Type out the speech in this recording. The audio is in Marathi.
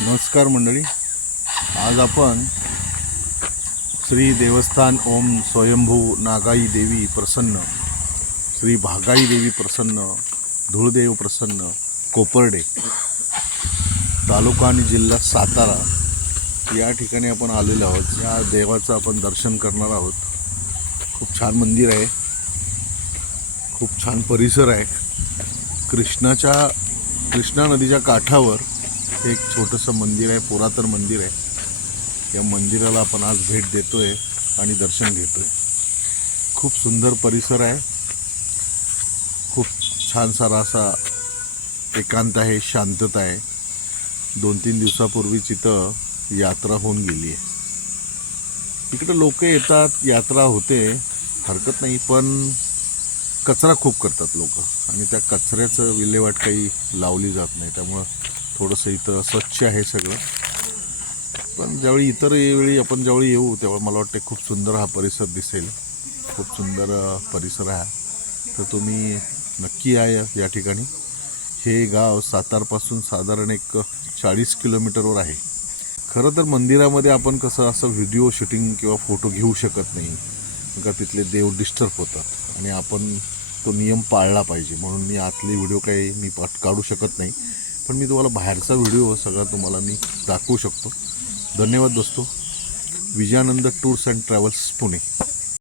नमस्कार मंडळी, आज आपण श्री देवस्थान ओम स्वयंभू नागाई देवी प्रसन्न, श्री भागाई देवी प्रसन्न, धुळदेव प्रसन्न, कोपर्डे तालुका आणि जिल्हा सातारा या ठिकाणी आपण आलेलो आहोत. या देवाचं आपण दर्शन करणार आहोत. खूप छान मंदिर आहे, खूप छान परिसर आहे. कृष्णा नदीच्या काठावर एक छोटंसं मंदिर आहे, पुरातन मंदिर आहे. या मंदिराला आपण आज भेट देतोय आणि दर्शन घेतोय. खूप सुंदर परिसर आहे, खूप छान सारा असा एकांत आहे, शांतता आहे. 2-3 दिवसापूर्वीच इथं यात्रा होऊन गेली आहे. इकडे लोक येतात, यात्रा होते, हरकत नाही, पण कचरा खूप करतात लोक आणि त्या कचऱ्याचं विल्हेवाट काही लावली जात नाही. त्यामुळं थोडंसं इथं स्वच्छ आहे सगळं. पण ज्यावेळी इतर वेळी आपण ज्यावेळी येऊ तेव्हा मला वाटते खूप सुंदर हा परिसर दिसेल. खूप सुंदर परिसर आहे. तर तुम्ही नक्की या ठिकाणी. हे गाव सातारपासून साधारण एक 40 किलोमीटरवर आहे. खरं तर मंदिरामध्ये आपण कसं असं व्हिडिओ शूटिंग किंवा फोटो घेऊ शकत नाही, का तिथले देव डिस्टर्ब होतात आणि आपण तो नियम पाळला पाहिजे. म्हणून मी आतले व्हिडिओ काही मी काढू शकत नाही. पण मी तुम्हाला बाहेरचा व्हिडिओ सगळा तुम्हाला मी दाखवू शकतो. धन्यवाद दोस्तो. Vijayanand tours and travels Pune.